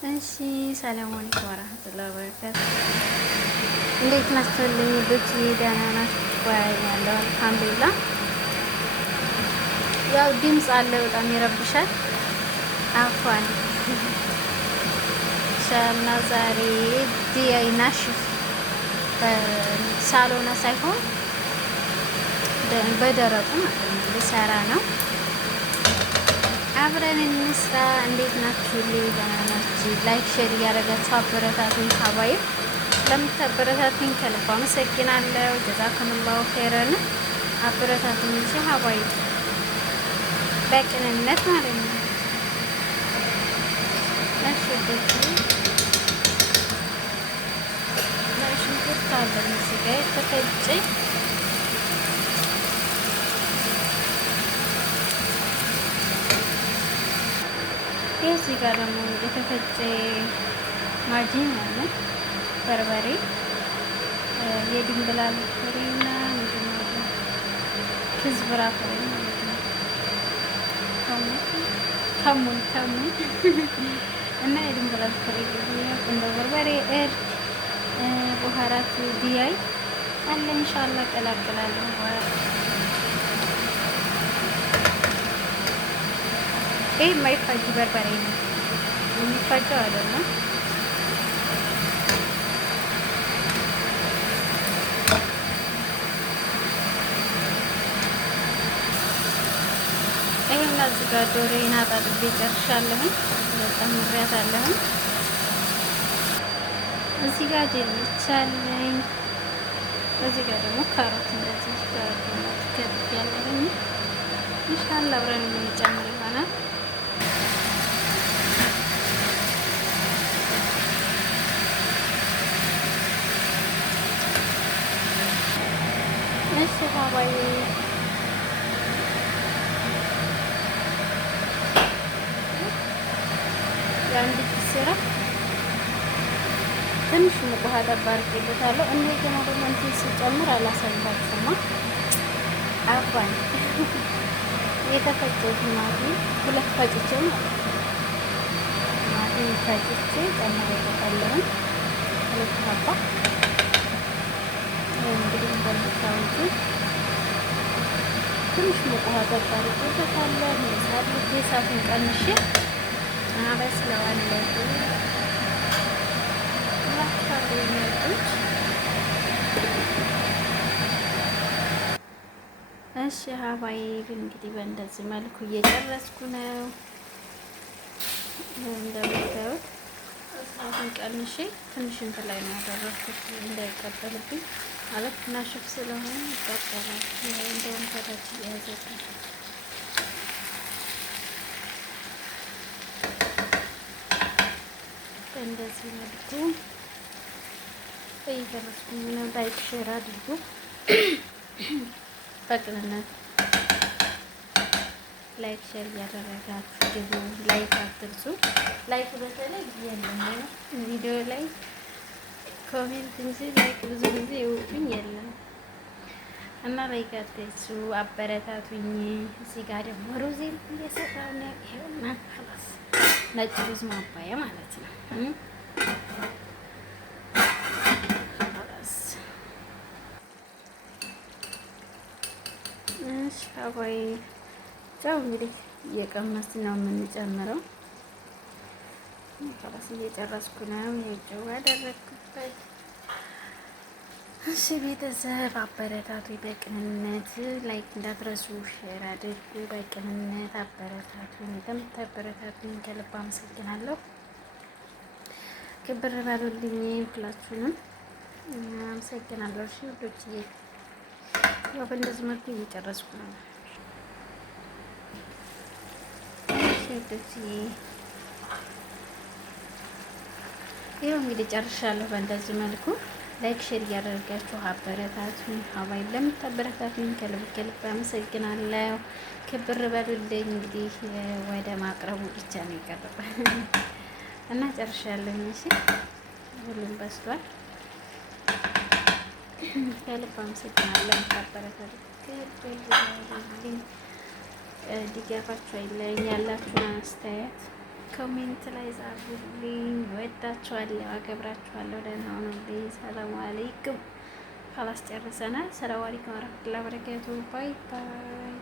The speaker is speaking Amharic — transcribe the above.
እሺ ሰላም አለይኩም ወራህመቱላሂ ወበረካቱ። እንዴት ናችሁልኝ? ልጆች ደህና ናችሁ? ያለው አልሐምዱሊላህ። ያው ድምፅ አለ በጣም ይረብሻል። አፏን ሻና ዛሬ ዲያይናሽ ሳሎና ሳይሆን በደረቁ ማለት ነው ልሰራ ነው። አብረን እንስራ። እንዴት ናችሁ? ደህና ናችሁ? ላይክ ሼር እያደረጋችሁ አበረታቱኝ። ሀባይ ለምታበረታቱኝ ከልብ አመሰግናለሁ። ጀዛኩሙላሁ ኸይረን። አበረታቱኝ እንጂ ሀባይ በቅንነት ማለት ነው። እሺ ቤት ሽንኩርት አለ እዚህ ጋር የተፈጨ እዚህ ጋር ደግሞ የተፈጨ ማጂን አለ፣ በርበሬ፣ የድንብላል ፍሬና ምንድነው ክዝብራ ፍሬ ማለት ነው። ከሙን እና የድንብላል ፍሬ እንደ በርበሬ፣ እርድ፣ ቡሃራት ዲያይ አለ። ኢንሻአላህ ቀላቅላለሁ። ይህ የማይፋጅ በርበሬ ነው፣ የሚፋጀው አይደለም። ይሄና እዚህ ጋር ዶሮዬን አጣጥቤ ጨርሻለሁኝ። በጣም ምሪያታለሁኝ። እዚህ ጋር ድንች አለኝ። እዚህ ጋር ደግሞ ካሮት እንደዚህ ከትፌያለሁኝ። ኢንሻአላህ አብረን የምንጨምር ይሆናል። እሺ ሀባይ የአንድ ስራ ትንሽ ሙቅ ውሃ ጠብ አድርጌበታለሁ። እንደገና ደግሞ እንትን ስጨምር አላሳይታችሁማ። አባን የተፈጨ ቲማቲም ሁለት ፈጭቼ ማለት ነው። ቲማቲም ፈጭቼ ጨምሬበታለሁ። ሁለት ሀባ እንግዲህ እንደምታውቁ ትንሽ ሙቅ ውሃ ጠብ አድርጌበታለሁ። አድርጌ እሳቱን ቀንሼ አበስለዋለሁ። እሺ ሀባይ እንግዲህ በእንደዚህ መልኩ እየጨረስኩ ነው። እንደምታዩት እሳቱን ቀንሼ ትንሽ እንትን ላይ ነው ያደረኩት እንዳይቀጠልብኝ ማለት ናሽፍ ስለሆነ ይቀጠላል። እንደውም ከታች እያዘጋል በእንደዚህ መልኩ እየጨረስኩኝ ነው። ላይክ ሼር አድርጉ በቅንነት ላይክ ሼር እያደረጋችሁ ግቡ። ላይክ አትርሱ። ላይክ በተለይ የለም ቪዲዮ ላይ ኮሜንት እንጂ ላይክ ብዙ ጊዜ ይውጡኝ የለም እና ላይክ አትርሱ፣ አበረታቱኝ። እዚህ ጋር ደግሞ ሩዝ እየሰራሁ ነው። ይሄውና خلاص ነጭ ሩዝ ማባያ ማለት ነው። እሺ አባይ ጨው እንግዲህ እየቀመስን ነው የምንጨምረው። خلاص እየጨረስኩ ነው። የጨው ያደረኩበት። እሺ ቤተሰብ አበረታቱ በቅንነት። ላይክ እንዳትረሱ፣ ሼር አድርጉ በቅንነት አበረታቱ። እንደምታበረታቱኝ ከልብ አመሰግናለሁ። ክብር በሉልኝ ሁላችሁንም አመሰግናለሁ። እሺ ውዶችዬ ያው በእንደዚህ መልኩ እየጨረስኩ ነው። እሺ ውዶችዬ ይኸው እንግዲህ ጨርሻለሁ። በእንደዚህ መልኩ ላይክ ሼር እያደረጋችሁ አበረታቱኝ። ሀባይ ለምታበረታቱኝ ከልብ ከልብ አመሰግናለሁ። ክብር በሉልኝ። እንግዲህ ወደ ማቅረቡ ብቻ ነው የቀረበ እና ጨርሻለሁ። እሺ ሁሉም በስቷል። ከልብ አመሰግናለሁ። ታበረታቱኝ ድጋፋችሁ አይለኝ። ያላችሁን አስተያየት ኮሜንት ላይ ጻፉልኝ። ወዳችኋለሁ፣ አገብራችኋለሁ። ደህና ሁኑልኝ። ሰላም አለይኩም። ካላስ ጨርሰናል። ሰላም አለይኩም ወረህመቱላሂ ወበረካቱሁ። ባይ ባይ